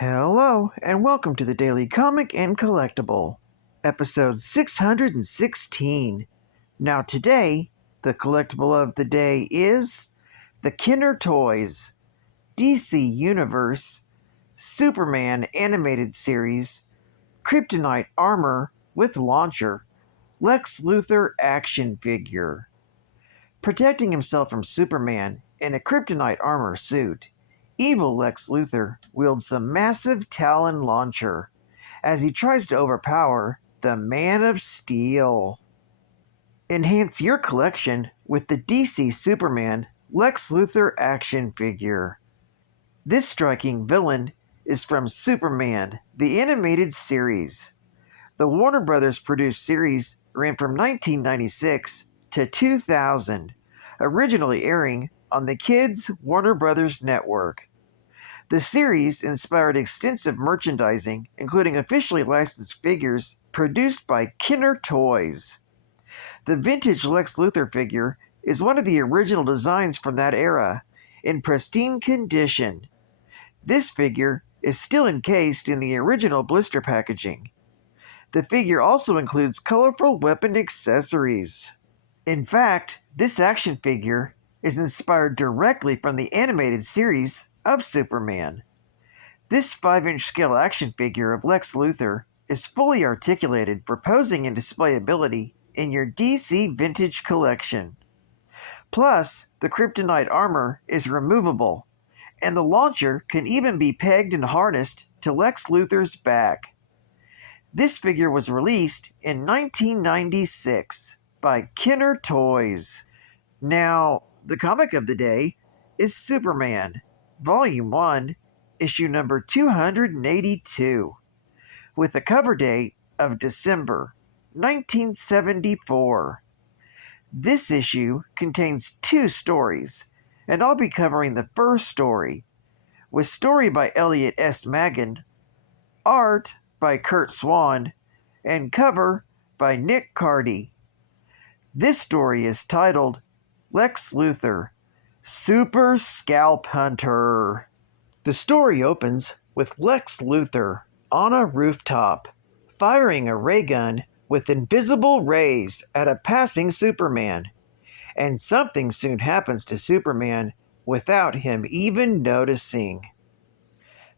Hello, and welcome to the Daily Comic and Collectible, episode 616. Now today, the collectible of the day is the Kenner Toys, DC Universe, Superman Animated Series, Kryptonite Armor with Launcher, Lex Luthor Action Figure. Protecting himself from Superman in a Kryptonite armor suit, evil Lex Luthor wields the massive Talon launcher as he tries to overpower the Man of Steel. Enhance your collection with the DC Superman Lex Luthor action figure. This striking villain is from Superman, the animated series. The Warner Brothers produced series ran from 1996 to 2000, originally airing on the Kids Warner Brothers network. The series inspired extensive merchandising, including officially licensed figures produced by Kenner Toys. The vintage Lex Luthor figure is one of the original designs from that era, in pristine condition. This figure is still encased in the original blister packaging. The figure also includes colorful weapon accessories. In fact, this action figure is inspired directly from the animated series of Superman. This 5-inch scale action figure of Lex Luthor is fully articulated for posing and displayability in your DC vintage collection. Plus, the Kryptonite armor is removable, and the launcher can even be pegged and harnessed to Lex Luthor's back. This figure was released in 1996 by Kenner Toys. Now, the comic of the day is Superman, Volume 1, issue number 282, with a cover date of December 1974. This issue contains 2 stories, and I'll be covering the first story, with story by Elliot S. Maggin, art by Kurt Swan, and cover by Nick Cardy. This story is titled Lex Luthor, Super Scalp Hunter. The story opens with Lex Luthor on a rooftop, firing a ray gun with invisible rays at a passing Superman, and something soon happens to Superman without him even noticing.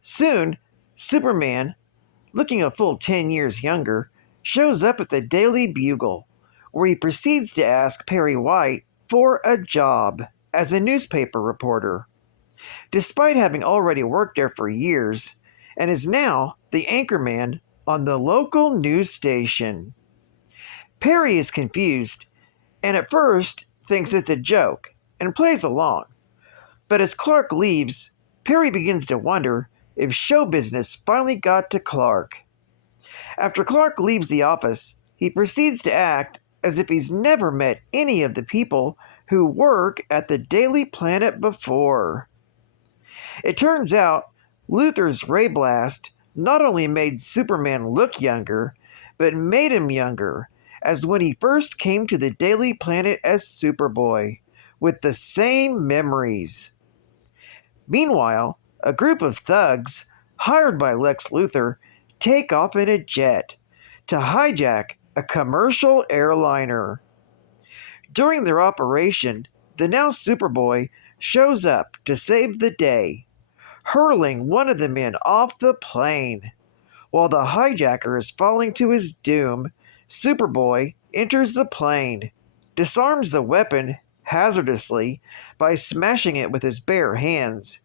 Soon, Superman, looking a full 10 years younger, shows up at the Daily Bugle, where he proceeds to ask Perry White for a job as a newspaper reporter, despite having already worked there for years, and is now the anchorman on the local news station. Perry is confused, and at first thinks it's a joke, and plays along. But as Clark leaves, Perry begins to wonder if show business finally got to Clark. After Clark leaves the office, he proceeds to act as if he's never met any of the people who work at the Daily Planet before. It turns out Luthor's Ray Blast not only made Superman look younger, but made him younger, as when he first came to the Daily Planet as Superboy, with the same memories. Meanwhile, a group of thugs, hired by Lex Luthor, take off in a jet to hijack a commercial airliner. During their operation, the now Superboy shows up to save the day, hurling one of the men off the plane. While the hijacker is falling to his doom, Superboy enters the plane, disarms the weapon hazardously by smashing it with his bare hands,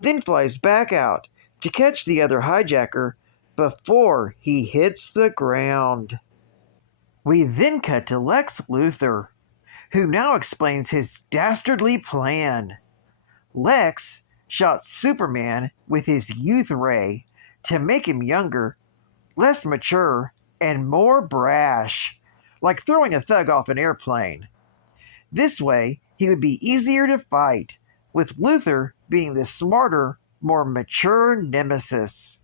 then flies back out to catch the other hijacker before he hits the ground. We then cut to Lex Luthor, who now explains his dastardly plan. Lex shot Superman with his youth ray to make him younger, less mature, and more brash, like throwing a thug off an airplane. This way, he would be easier to fight, with Luthor being the smarter, more mature nemesis.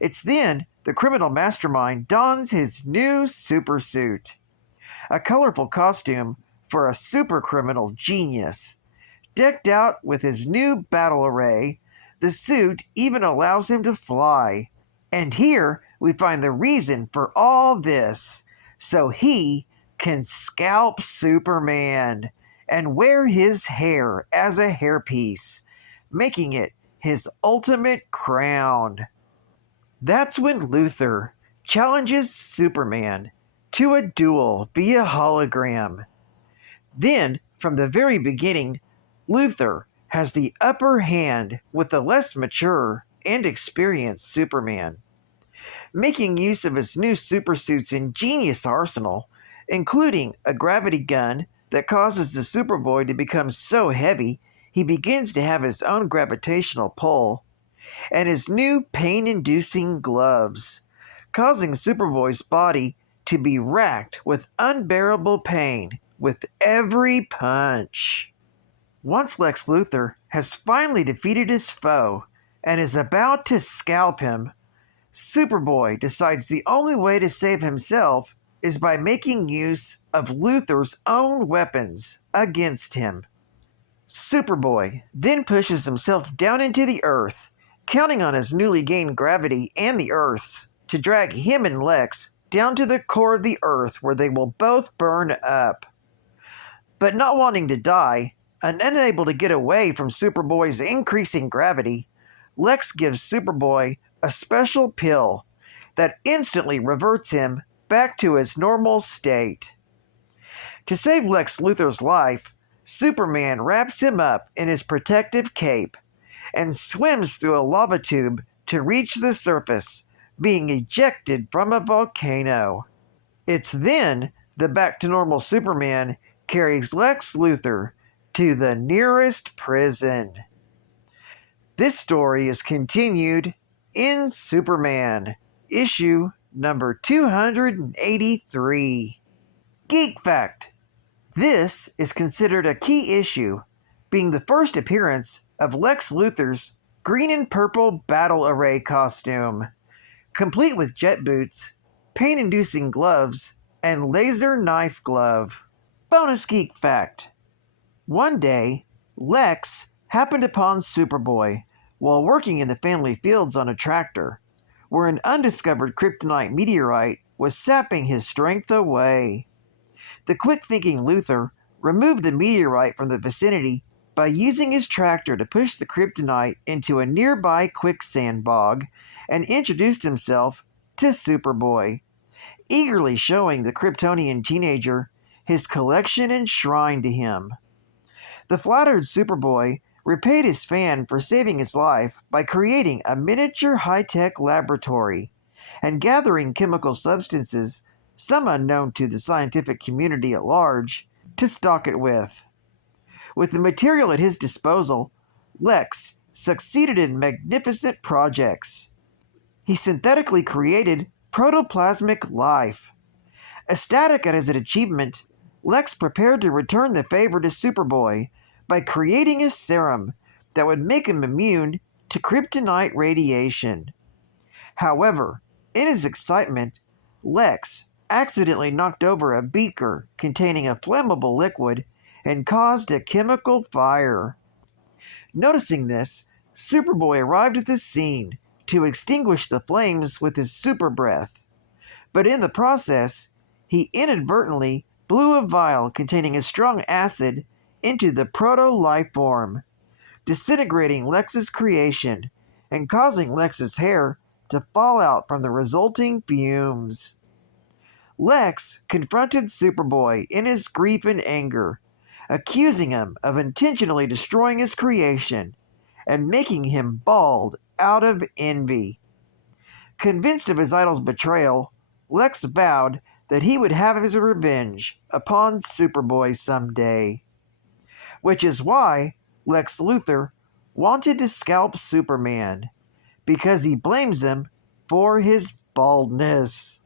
It's then the criminal mastermind dons his new supersuit, a colorful costume for a super criminal genius. Decked out with his new battle array, The suit even allows him to fly. And here we find the reason for all this. So he can scalp Superman and wear his hair as a hairpiece, making it his ultimate crown. That's when Luthor challenges Superman to a duel via hologram. Then, from the very beginning, Luthor has the upper hand with the less mature and experienced Superman. Making use of his new supersuit's ingenious arsenal, including a gravity gun that causes the Superboy to become so heavy he begins to have his own gravitational pull, and his new pain-inducing gloves, causing Superboy's body to be racked with unbearable pain with every punch. Once Lex Luthor has finally defeated his foe and is about to scalp him, Superboy decides the only way to save himself is by making use of Luthor's own weapons against him. Superboy then pushes himself down into the earth, counting on his newly gained gravity and the Earth's to drag him and Lex down to the core of the Earth where they will both burn up. But not wanting to die, and unable to get away from Superboy's increasing gravity, Lex gives Superboy a special pill that instantly reverts him back to his normal state. To save Lex Luthor's life, Superman wraps him up in his protective cape and swims through a lava tube to reach the surface, being ejected from a volcano. It's then the back-to-normal Superman carries Lex Luthor to the nearest prison. This story is continued in Superman, issue number 283. Geek Fact. This is considered a key issue, being the first appearance of Lex Luthor's green and purple battle array costume, complete with jet boots, pain-inducing gloves, and laser knife glove. Bonus Geek Fact. One day, Lex happened upon Superboy while working in the family fields on a tractor, where an undiscovered kryptonite meteorite was sapping his strength away. The quick-thinking Luthor removed the meteorite from the vicinity by using his tractor to push the kryptonite into a nearby quicksand bog and introduced himself to Superboy, eagerly showing the Kryptonian teenager his collection enshrined to him. The flattered Superboy repaid his fan for saving his life by creating a miniature high-tech laboratory and gathering chemical substances, some unknown to the scientific community at large, to stock it with. With the material at his disposal, Lex succeeded in magnificent projects. He synthetically created protoplasmic life. Ecstatic at his achievement, Lex prepared to return the favor to Superboy by creating a serum that would make him immune to kryptonite radiation. However, in his excitement, Lex accidentally knocked over a beaker containing a flammable liquid and caused a chemical fire. Noticing this, Superboy arrived at the scene to extinguish the flames with his super breath, but in the process, he inadvertently blew a vial containing a strong acid into the proto-life form, disintegrating Lex's creation and causing Lex's hair to fall out from the resulting fumes. Lex confronted Superboy in his grief and anger, accusing him of intentionally destroying his creation and making him bald out of envy. Convinced of his idol's betrayal, Lex vowed that he would have his revenge upon Superboy someday. Which is why Lex Luthor wanted to scalp Superman, because he blames him for his baldness.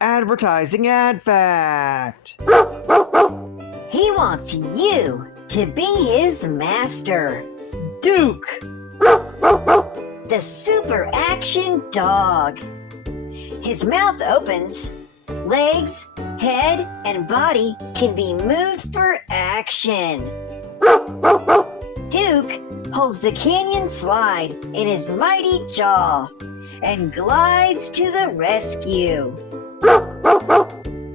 Advertising ad fact. He wants you to be his master. Duke, The super action dog. His mouth opens. Legs, head, and body can be moved for action. Duke holds the canyon slide in his mighty jaw and glides to the rescue.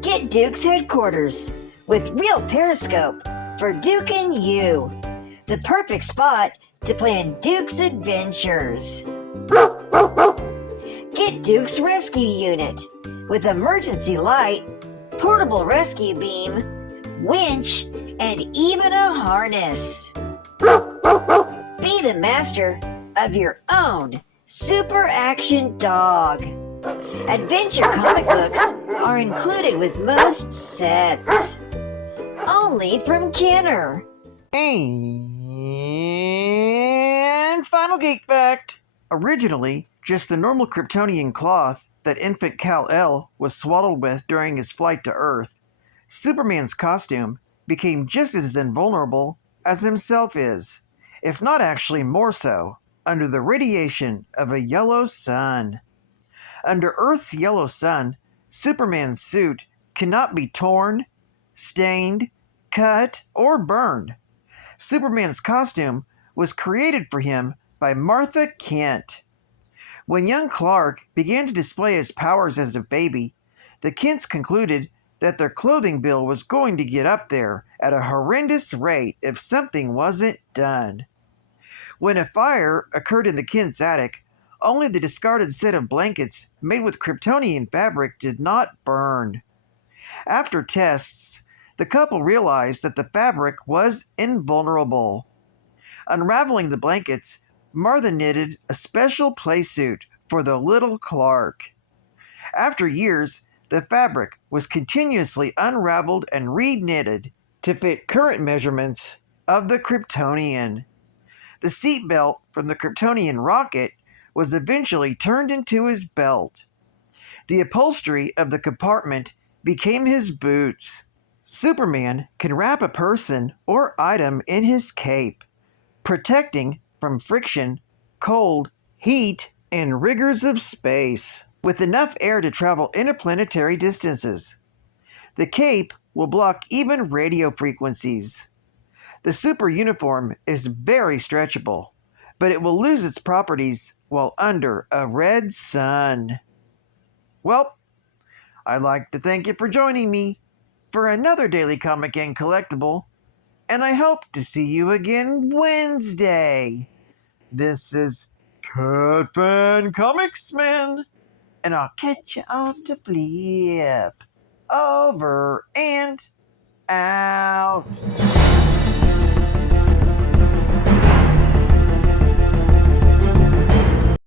Get Duke's headquarters with real periscope for Duke and you, the perfect spot to plan Duke's adventures. Get Duke's rescue unit with emergency light, portable rescue beam, winch, and even a harness. Be the master of your own super action dog. Adventure comic books are included with most sets. Only from Kenner. And final Geek Fact. Originally, just the normal Kryptonian cloth that infant Kal-El was swaddled with during his flight to Earth, Superman's costume became just as invulnerable as himself is, if not actually more so, under the radiation of a yellow sun. Under Earth's yellow sun, Superman's suit cannot be torn, stained, cut, or burned. Superman's costume was created for him by Martha Kent. When young Clark began to display his powers as a baby, the Kents concluded that their clothing bill was going to get up there at a horrendous rate if something wasn't done. When a fire occurred in the Kents' attic, only the discarded set of blankets made with Kryptonian fabric did not burn. After tests, the couple realized that the fabric was invulnerable. Unraveling the blankets, Martha knitted a special playsuit for the little Clark. After years, the fabric was continuously unraveled and re-knitted to fit current measurements of the Kryptonian. The seatbelt from the Kryptonian rocket was eventually turned into his belt. The upholstery of the compartment became his boots. Superman can wrap a person or item in his cape, protecting from friction, cold, heat, and rigors of space, with enough air to travel interplanetary distances. The cape will block even radio frequencies. The super uniform is very stretchable, but it will lose its properties while under a red sun. Well, I'd like to thank you for joining me for another Daily Comic and Collectible, and I hope to see you again Wednesday. This is Cat Fan Comics Man, and I'll catch you on the flip. Over and out.